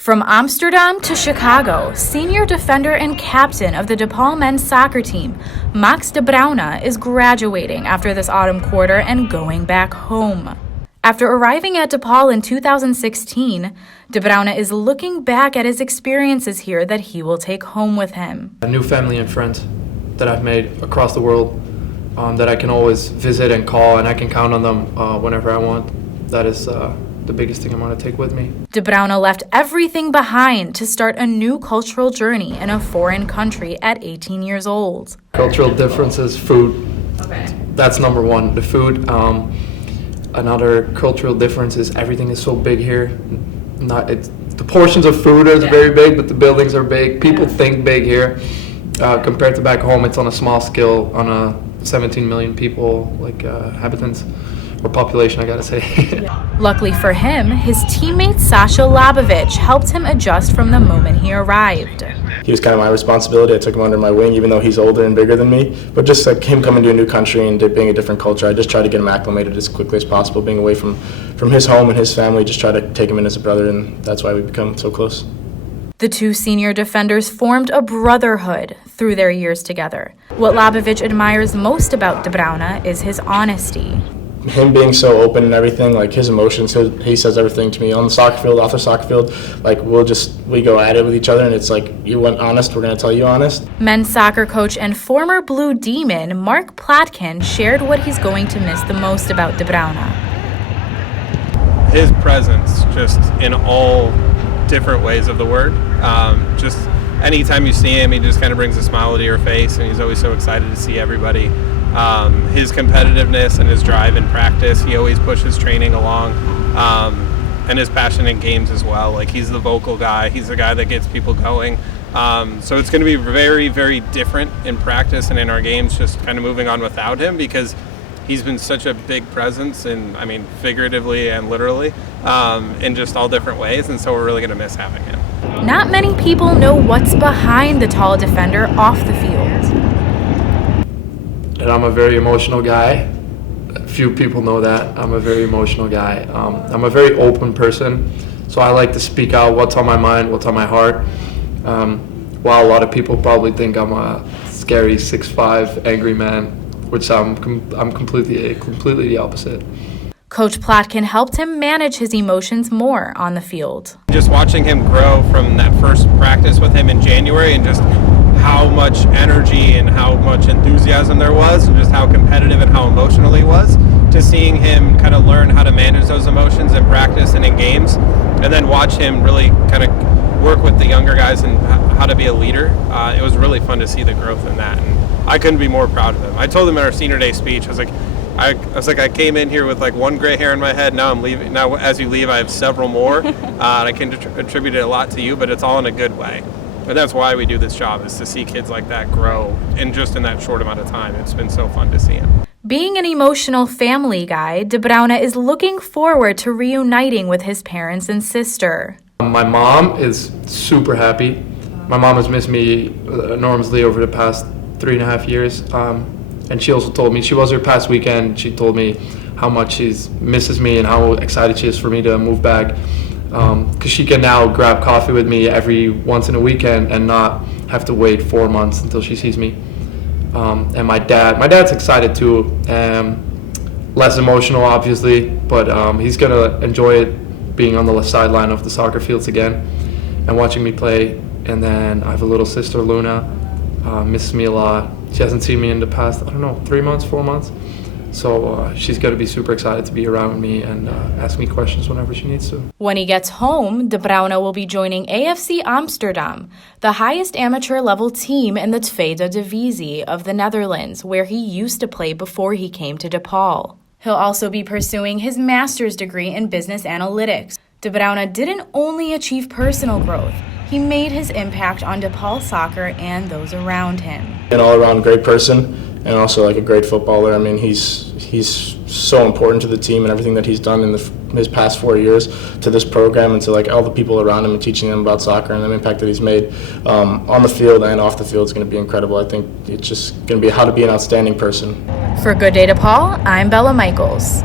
From Amsterdam to Chicago, senior defender and captain of the DePaul men's soccer team, Max de Bruijne is graduating after this autumn quarter and going back home. After arriving at DePaul in 2016, de Bruijne is looking back at his experiences here that he will take home with him. A new family and friends that I've made across the world that I can always visit and call, and I can count on them whenever I want. That is the biggest thing I want to take with me. De Bruijne left everything behind to start a new cultural journey in a foreign country at 18 years old. Cultural differences, food. Okay. That's number one, the food. Another cultural difference is everything is so big here. The portions of food are very big, but the buildings are big. People think big here. Compared to back home, it's on a small scale, on a 17 million people, inhabitants, or population, I gotta say. Luckily for him, his teammate Sasha Labovic helped him adjust from the moment he arrived. He was kind of my responsibility. I took him under my wing, even though he's older and bigger than me. But just like him coming to a new country and being a different culture, I just tried to get him acclimated as quickly as possible. Being away from his home and his family, just try to take him in as a brother, and that's why we become so close. The two senior defenders formed a brotherhood through their years together. What Labovic admires most about de Bruijne is his honesty. Him being so open and everything, like his emotions, he says everything to me on the soccer field, off the soccer field. Like we go at it with each other, and it's like, you went honest, we're gonna tell you honest. Men's soccer coach and former Blue Demon Mark Platkin shared what he's going to miss the most about de Bruijne. His presence, just in all different ways of the word. Just anytime you see him, he just kind of brings a smile to your face, and he's always so excited to see everybody. His competitiveness and his drive in practice, he always pushes training along, and his passion in games as well. Like, he's the vocal guy, he's the guy that gets people going. So it's going to be very, very different in practice and in our games, just kind of moving on without him, because he's been such a big presence, and I mean figuratively and literally, in just all different ways, and so we're really going to miss having him. Not many people know what's behind the tall defender off the field. And I'm a very emotional guy. Few people know that. I'm a very emotional guy. I'm a very open person, so I like to speak out what's on my mind, what's on my heart. While a lot of people probably think I'm a scary 6'5" angry man, which I'm completely the opposite. Coach Platkin helped him manage his emotions more on the field. Just watching him grow from that first practice with him in January, and just how much energy and how much enthusiasm there was, and just how competitive and how emotional he was, to seeing him kind of learn how to manage those emotions in practice and in games, and then watch him really kind of work with the younger guys and how to be a leader. It was really fun to see the growth in that, and I couldn't be more proud of him. I told him in our senior day speech, I came in here with like one gray hair in my head. Now I'm leaving. Now as you leave, I have several more, and I can attribute it a lot to you, but it's all in a good way. And that's why we do this job, is to see kids like that grow in that short amount of time. It's been so fun to see him. Being an emotional family guy, de Bruijne is looking forward to reuniting with his parents and sister. My mom is super happy. My mom has missed me enormously over the past 3.5 years. And she also told me, she was here past weekend, she told me how much she misses me and how excited she is for me to move back. Because she can now grab coffee with me every once in a weekend and not have to wait 4 months until she sees me. And my dad's excited too. Less emotional, obviously, but he's gonna enjoy it, being on the sideline of the soccer fields again and watching me play. And then I have a little sister, Luna, misses me a lot. She hasn't seen me in the past, 3 months, 4 months. So she's going to be super excited to be around me and ask me questions whenever she needs to. When he gets home, de Bruijne will be joining AFC Amsterdam, the highest amateur level team in the Tweede Divisie of the Netherlands, where he used to play before he came to DePaul. He'll also be pursuing his master's degree in business analytics. De Bruijne didn't only achieve personal growth, he made his impact on DePaul soccer and those around him. An all-around great person, and also like a great footballer. I mean, he's so important to the team and everything that he's done in his past 4 years to this program and to like all the people around him and teaching them about soccer and the impact that he's made on the field and off the field is going to be incredible. I think it's just going to be how to be an outstanding person. For Good Day DePaul, I'm Bella Michaels.